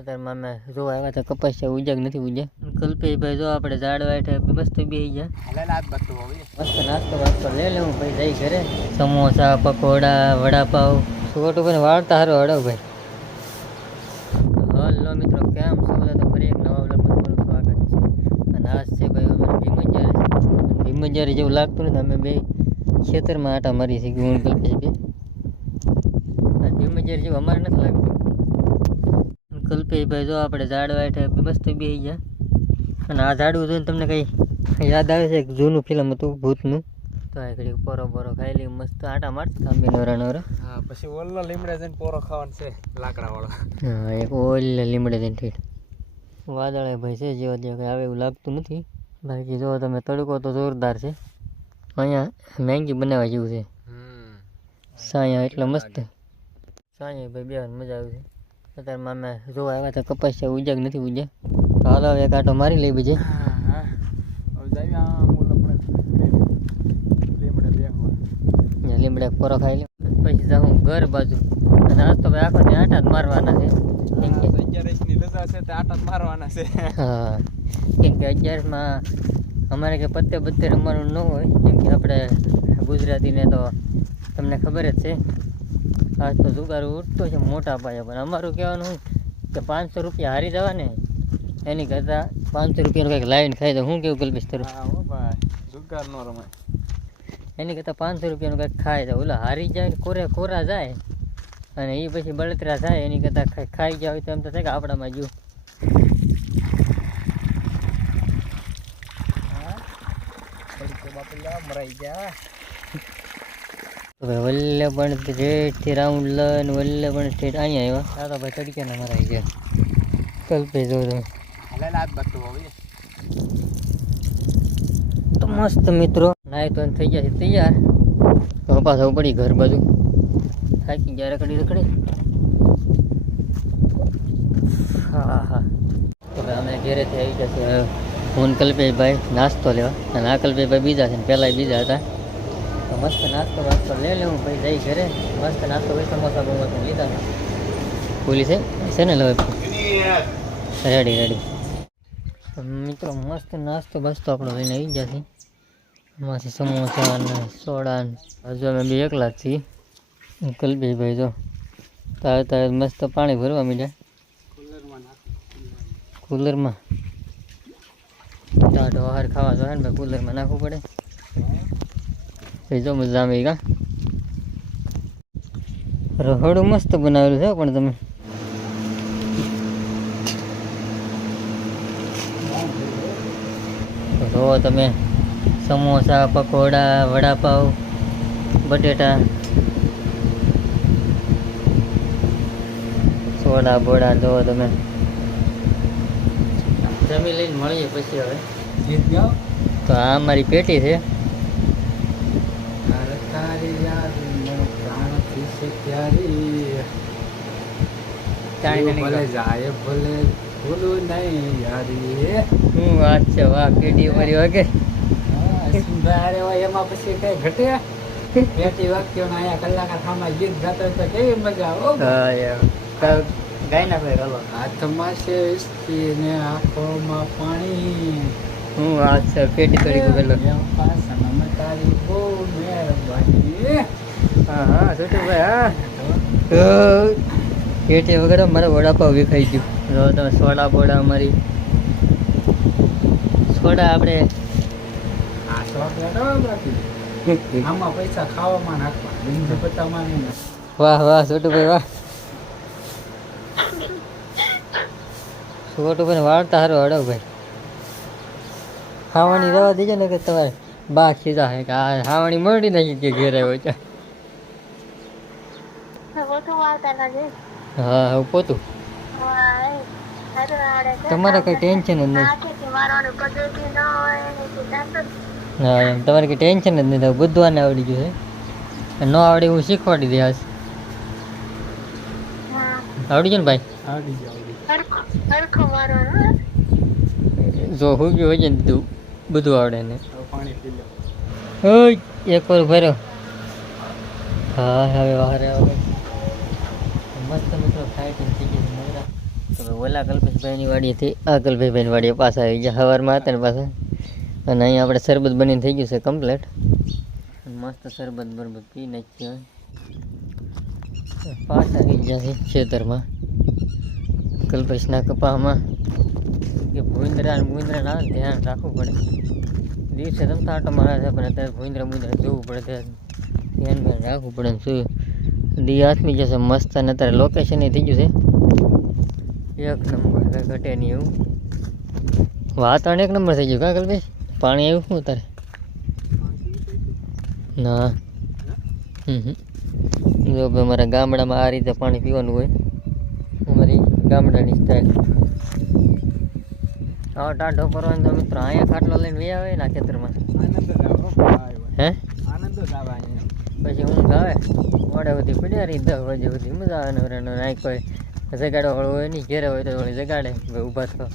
અત્યારમાં અમે જો આવ્યા હતા કપાસિયા ઉજાગ નથી ઉજ્યા કલ્પેશભાઈ જો આપણે ઝાડ વાઠે મસ્ત બેસી ગયા મસ્ત નાસ્તો વાસ્તો લઈ લેવું ભાઈ જઈ ઘરે સમોસા પકોડા વડાપાવ છોટું ભાઈ વાળતા સારું હડો ભાઈ. હલો મિત્રો કેમ છો બધા? તો ફરી એક નવા બ્લોગમાં તમારું સ્વાગત છે. અને આજ છે ભાઈ અમારે ભીમજારી જેવું લાગતું નથી. અમે બે ખેતરમાં આટા મારી છે હું કલ્પેશભાઈ. ભીમજારી જેવું અમારે નથી લાગતું. કલ્પેશભાઈ જો આપણે ઝાડ વાઠે મસ્ત બેસી ગયા. અને આ ઝાડવું જોઈને તમને કંઈ યાદ આવે છે? જૂનું ફિલ્મ હતું ભૂતનું. તો આ ઘડી પોરો ખાઈ લઈ મસ્ત આટા મારતા તાંબી નવરા. હા, પછી ઓલનો લીમડે જઈને પોરો ખાવાનો છે લાકડા વાળો. હા, એક ઓલ લીમડે જઈને ઠીક વાદળે ભાઈ છે જેવા જેવા કંઈ આવે એવું લાગતું નથી. બાકી જો તમે તડકો તો જોરદાર છે. અહીંયા મેંગી બનાવવા જેવું છે. સાયા એટલે મસ્ત સાયા ભાઈ બેવાની મજા આવે છે. અત્યારમાં અમે જો આવ્યા હતા કપાસિયા ઉજાગ નથી ઉજ્યા. તો હાલો હવે એક આટો મારી લઈ બીજે. લીમડે પોરો ખાઈ લે પછી જાઉં ઘર બાજુ. અને આજ તો ભાઈ આખો ત્યાં આટા જ મારવાના છે. કેમ કે 11 ની રજા છે તે આટા જ મારવાના છે. હા, કેમ કે 11માં અમારે કે પત્તે રમવાનું ન હોય. કેમ કે આપણે ગુજરાતીને તો તમને ખબર જ છે. આજ તો જુગાર ઉઠતો છે મોટા પાયા. પણ અમારું કહેવાનું હોય કે 500 રૂપિયા હારી જવા ને એની કરતાં 500 રૂપિયાનું કંઈક લાવીને ખાઈ તો હું કેવું કલ્પેશ તારું? હા હો ભાઈ, જુગાર નો રમાય. એની કરતાં 500 રૂપિયાનું કંઈક ખાઈ જાય. ઓલા હારી જાય કોરા જાય અને એ પછી બળતરા થાય. એની કરતાં ખાઈ જાય તો એમ તો થાય કે આપણામાં જો મરાઈ ગયા. વલ્લે પણ સ્ટ્રેટથી રાઉન્ડ લઈને વલ્લે પણ સ્ટ્રેટ અહીંયા આવ્યા. આ તો ભાઈ તડક્યાના મરાઈ ગયા. કલ્પેશ જો તમે તો મસ્ત મિત્રો નાય તો થઈ ગયા છે તૈયાર. તો પાછા પડી ઘર બાજુ થાકી ગયા રખડી. હા હા, તો ભાઈ અમે ઘેરેથી આવી ગયા છે. હું કલ્પેશભાઈ નાસ્તો લેવા અને આ કલ્પેશભાઈ બીજા છે ને પહેલાં બીજા હતા. તો મસ્ત નાસ્તો વાસ્તો લઈ લેવું ભાઈ જઈ ઘરે. મસ્ત નાસ્તો ભાઈ સમોસા બમોસા લીધા ભૂલી છે ને લવે રેડી. મિત્રો મસ્ત નાસ્તો બસ્તો આપણો લઈને આવી ગયા છે. એમાંથી સમોસા ને સોડા ને હજુ અમે બે એકલા જ છીએ. કલ્પેશભાઈ જો તારે મસ્ત પાણી ભરવા માંડ્યા કુલરમાં. ટાટો બહાર ખાવા જોઈએ ને ભાઈ કુલરમાં નાખવું પડે. જો મજા આવે કા રહોડું મસ્ત બનાવેલું છે. પણ તમે જો તમે સમોસા પકોડા વડાપાવ બટેટા સોડા બોડા જો તમે જમી લઈને મળીએ પછી. હવે તો આ અમારી પેટી છે. હું વાત છે વાહ પેટી અમારી વાગે એમાં પછી કઈ ઘટે પેટી વાક્યો ના કલાક થામાં ગીત ગાતો તો કેવી મજા આવે. ગાય ના ભાઈ ગલો હાથમાં છે ઇસ્ત્રી ને આંખોમાં પાણી. હું વાત છે પેટી થોડી ગયેલો. તારી બહુ મહેરબાની. હા છોટું ભાઈ હા પેટી વગર મારા વડાપાવ વિખાઈ ગયું. જો તમે સોડા બોડા અમારી સોડા આપણે આમાં પૈસા ખાવામાં નાખવા બીજું બધામાં નહીં. વાહ છોટુભાઈ વાહ. છોટુભાઈ વાળતા સારું હડો ભાઈ. ખાવાની રવા દેજો ને કે તમારે બા ખીધા હે કે આ ખાવાની મળી નાખી કે ઘેર આવ્યો છે. હા હું પોતું તમારે કઈ ટેન્શન જ નહીં. હા એમ તમારે કઈ ટેન્શન જ નહીં. બુધવારને આવડી ગયું છે. ન આવડે હું શીખવાડી દે. આજ આવડી ગયું ને ભાઈ? આવડી ગયું. જો હું ગયું હોય ને તું બધું આવડે ને. પાણી પી લો. એક વાર ભર્યો. હા હવે વારે આવે મસ્ત મિત્રો ફાઇટિંગ થઈ ગઈ. તો ભાઈ ઓલા કલ્પેશભાઈની વાડીએથી આ કલ્પેશભાઈની વાડીએ પાછા આવી ગયા સવારમાં હતા ને પાછા. અને અહીંયા આપણે શરબત બનીને થઈ ગયું છે કમ્પ્લીટ. મસ્ત શરબત બરબત પી નાખીએ. પાછા આવી ગયા છે ખેતરમાં કલ્પેશના કપામાં કે ભૂંદરા આવે ધ્યાન રાખવું પડે. દિવસે તમતા આટો મારે છે પણ અત્યારે ભૂંદરા જોવું પડે ત્યારે ધ્યાન રાખવું પડે. શું દી હાથમી જશે મસ્ત. અને અત્યારે લોકેશન થઈ ગયું છે એક નંબર, કંઈ ઘટે નહીં એવું. વાતાવરણ એક નંબર થઈ ગયું કાં કલ્પેશ? પાણી આવ્યું શું અત્યારે? ના જો ભાઈ અમારા ગામડામાં આ રીતે પાણી પીવાનું હોય. અમારી ગામડાની સ્ટાઈલ. આવો ટાઢો કરવાનો તો મિત્રો અહીંયા ખાટલો લઈને વ્યા હોય ને આ ખેતરમાં. હે આનંદ જ આવે અહીંયા. પછી ઊંઘ આવે મોડે બધી પડ્યા રહી 10 વાગે સુધી મજા આવે ને નાઈ કોઈ જગાડો વાળો હોય નહીં. ઘેરે હોય તો વળી જગાડે ભાઈ ઊભા થો.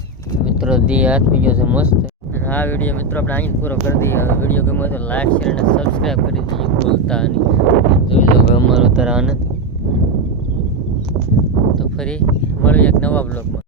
મિત્રો દી હાથ પી ગયો છે મસ્ત. અને આ વિડીયો મિત્રો આપણે અહીં પૂરો કરી દઈએ. હવે વિડીયો ગમે તો લાઈક શેર અને સબસ્ક્રાઈબ કરી દઈએ ભૂલતા નહીં. જોઈ લો ભાઈ અમારો તારો આનંદ. તો ફરી મળીએ એક નવા બ્લોગમાં.